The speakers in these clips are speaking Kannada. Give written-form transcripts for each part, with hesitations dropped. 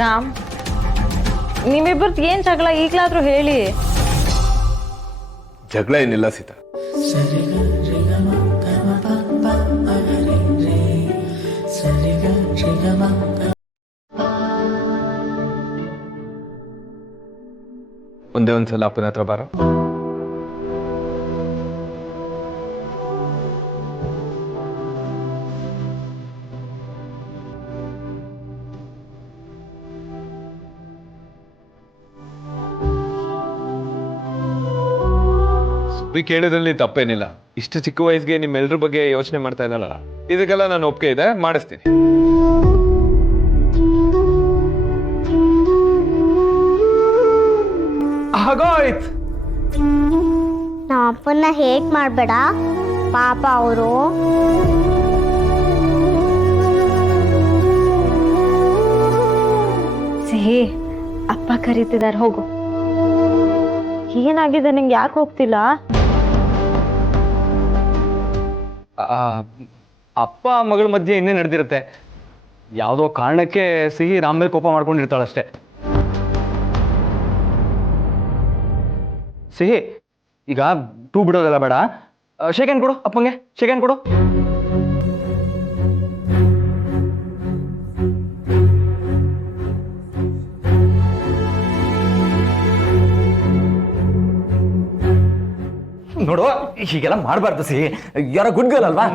ರಾಮ್, ನಿಮ್ಮಿಬ್ಬರದ್ದು ಏನ್ ಜಗಳ ಈಗ್ಲಾದ್ರೂ ಹೇಳಿ. ಜಗಳ ಏನಿಲ್ಲ ಸೀತಾ. ಒಂದೇ ಒಂದ್ಸಲ ಅಪ್ಪನ ಹತ್ರ ಬಾರೋ. ಸುಬ್ಬಿ ಕೇಳಿದ್ರಲ್ಲಿ ತಪ್ಪೇನಿಲ್ಲ. ಇಷ್ಟು ಚಿಕ್ಕ ವಯಸ್ಸಿಗೆ ನಿಮ್ಮೆಲ್ರ ಬಗ್ಗೆ ಯೋಚನೆ ಮಾಡ್ತಾ ಇದ್ದಲ್ಲ, ಇದಕ್ಕೆಲ್ಲ ನಾನು ಒಪ್ಪಿಗೆ ಇದೆ, ಮಾಡಿಸ್ತೀನಿ. ಹಾಗಾಯ್ತು. ನಮ್ಮ ಅಪ್ಪನ್ನ ಹೇಗ್ ಮಾಡ್ಬೇಡ ಪಾಪ ಅವರು. ಸಿಹಿ, ಅಪ್ಪ ಕರೀತಿದಾರೆ, ಹೋಗು. ಏನಾಗಿದೆ ನಿಂಗೆ? ಯಾಕೆ ಹೋಗ್ತಿಲ್ಲ? ಅಪ್ಪ ಮಗಳ ಮಧ್ಯೆ ಇನ್ನೇ ನಡೆದಿರುತ್ತೆ. ಯಾವುದೋ ಕಾರಣಕ್ಕೆ ಸಿಹಿ ರಾಮ್ ಮೇಲೆ ಕೋಪ ಮಾಡ್ಕೊಂಡಿರ್ತಾಳಷ್ಟೇ. ಸಿಹಿ, ಈಗ ಟೂ ಬಿಡೋದೆಲ್ಲ ಬೇಡ, ಶೇಕ್ ಹ್ಯಾಂಡ್ ಕೊಡು ಅಪ್ಪಂಗೆ, ಶೇಕ್ ಹ್ಯಾಂಡ್ ಕೊಡು. ನೋಡು, ಹೀಗೆಲ್ಲ ಮಾಡಬಾರ್ದು ಸಿಹಿ, ಯಾರ ಗುಡ್ ಗರ್ಲ್ ಅಲ್ವಾ?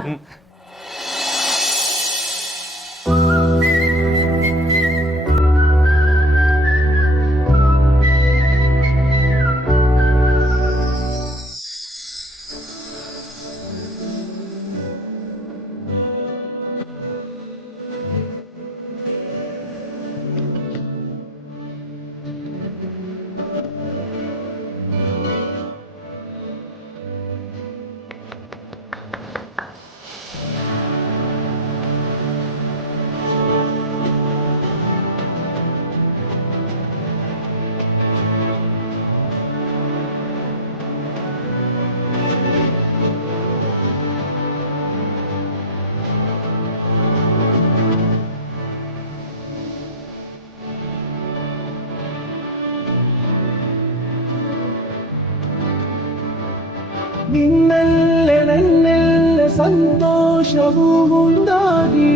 ನಿನ್ನಲ್ಲೇ ನನ್ನೆಲ್ಲ ಸಂತೋಷವೂ ಒಂದಾಗಿ.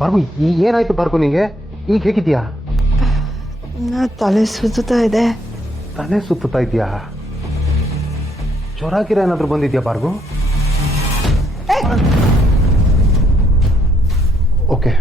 ಭಾರ್ಗು, ಏನಾಯ್ತು ಭಾರ್ಗು ನಿಂಗೆ? ಈಗ ಹೇಗಿದ್ಯಾ? ತಲೆ ಸುತ್ತಾ ಇದೆ. ತಲೆ ಸುತ್ತಾ ಇದೆಯಾ? ಜ್ವರ ಗಿರ ಏನಾದರೂ ಬಂದಿದ್ಯಾ ಭಾರ್ಗು? ಓಕೆ.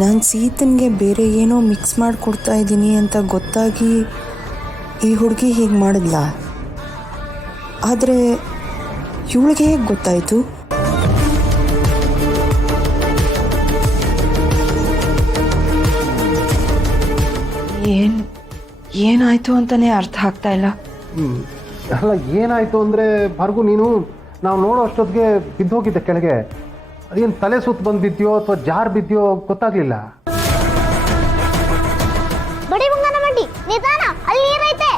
ನಾನು ಸೀತನ್ಗೆ ಬೇರೆ ಏನೋ ಮಿಕ್ಸ್ ಮಾಡಿಕೊಡ್ತಾ ಇದ್ದೀನಿ ಅಂತ ಗೊತ್ತಾಗಿ ಈ ಹುಡುಗಿ ಹೀಗೆ ಮಾಡಿದ್ಲ. ಆದರೆ ಇವಳಿಗೆ ಹೇಗೆ ಗೊತ್ತಾಯಿತು? ಏನಾಯಿತು ಅಂತಲೇ ಅರ್ಥ ಆಗ್ತಾ ಇಲ್ಲ. ಅಲ್ಲ, ಏನಾಯಿತು ಅಂದರೆ ಭಾರ್ಗು, ನಾವು ನೋಡೋ ಅಷ್ಟೊತ್ತಿಗೆ ಬಿದ್ದೋಗಿದ್ದೆ ಕೆಳಗೆ. ಅದೇನು ತಲೆ ಸುತ್ತ ಬಂದು ಬಿದ್ದಿಯೋ ಅಥವಾ ಜಾರ್ ಬಿದ್ದಿಯೋ ಗೊತ್ತಾಗ್ಲಿಲ್ಲ. ಬಡಿ ಮುಂಗನ ಮಂಡಿ, ನಿಧಾನ, ಅಲ್ಲಿ ನೀರೈತೆ.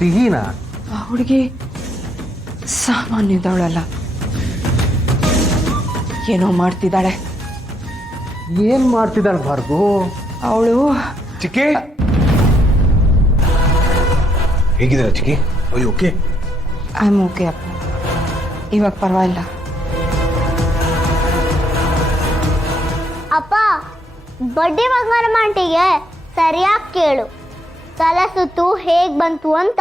ಸಿಹಿನಾ? ಆ ಹುಡುಗಿ ಸಾಮಾನ್ಯದವಳಲ್ಲ, ಏನೋ ಮಾಡ್ತಿದ್ದಾಳೆ. ಏನು ಮಾಡ್ತಿದ್ದಾಳೆ ಭಾರ್ಗು? ಅವಳು ಚಿಕ್ಕಿ ಹೇಗಿದ್ದೀರಾ ಚಿಕ್ಕಿ? ಓಕೆ. ಐ ಆಮ್ ಓಕೆ ಅಪ್ಪ, ಇವಾಗ ಪರವಾಗಿಲ್ಲ. ಅಪ್ಪ, ಬಡ್ಡಿ ಬಂಗಾರಮ್ಮ ಆಂಟಿಗೆ ಸರಿಯಾಗಿ ಕೇಳು, ತಲೆ ಸುತ್ತು ಹೇಗ್ ಬಂತು ಅಂತ.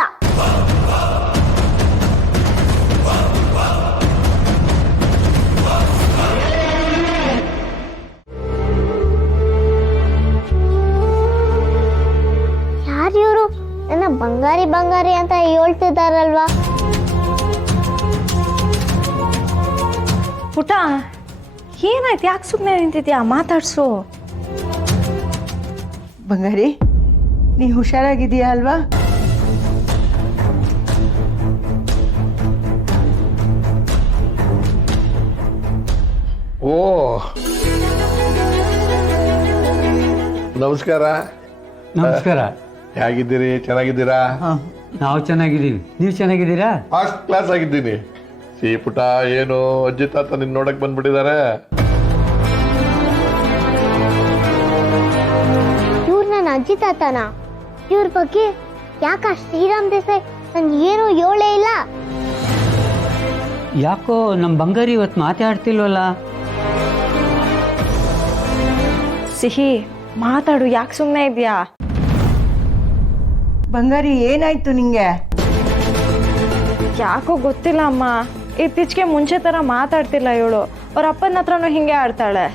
ಯಾರಿವರು ನನ್ನ ಬಂಗಾರಿ ಬಂಗಾರಿ ಅಂತ ಹೇಳ್ತಿದಾರಲ್ವಾ? ಪುಟ ಏನಾಯ್ತು? ಯಾಕೆ ಸುಮ್ಮನೆ ನಿಂತಿದ್ಯಾ? ಮಾತಾಡ್ಸು. ಬಂಗಾರಿ, ನೀ ಹುಷಾರಾಗಿದೆಯಾ ಅಲ್ವಾ? ಓ ನಮಸ್ಕಾರ. ನಮಸ್ಕಾರ. ಹೇಗಿದ್ದೀರಿ? ಚೆನ್ನಾಗಿದ್ದೀರಾ? ನಾವು ಚೆನ್ನಾಗಿದ್ದೀವಿ, ನೀವು ಚೆನ್ನಾಗಿದ್ದೀರಾ? ಫಸ್ಟ್ ಕ್ಲಾಸ್ ಆಗಿದ್ದೀನಿ. ಸಿ ಪುಟ, ಏನು ಅಜ್ಜಿ ತಾತ ನಿನ್ ನೋಡಕ್ ಬಂದ್ಬಿಟ್ಟಿದ್ದಾರೆ? ಇವ್ರು ನನ್ನ ಅಜ್ಜಿ ತಾತನ? ಇವ್ರ ಬಗ್ಗೆ ಯಾಕ ಶ್ರೀರಾಮ್ ದೇಸಾಯಿ ನನ್ಗೆ ಏನು ಹೇಳೇ ಇಲ್ಲ? ಯಾಕೋ ನಮ್ಮ ಬಂಗಾರಿ ಇವತ್ತು ಮಾತಾಡ್ತಿಲ್ವಲ್ಲ? ಸಿಹಿ ಮಾತಾಡು, ಯಾಕೆ ಸುಮ್ಮನೆ ಇದೆಯಾ? ಬಂಗಾರಿ, ಏನಾಯ್ತು ನಿಂಗೆ? ಯಾಕೋ ಗೊತ್ತಿಲ್ಲ ಅಮ್ಮ, ಇತ್ತೀಚೆಗೆ ಮುಂಚೆ ಥರ ಮಾತಾಡ್ತಿಲ್ಲ ಇವಳು. ಅವ್ರ ಅಪ್ಪನ ಹತ್ರನೂ ಹಿಂಗೆ ಆಡ್ತಾಳೆ.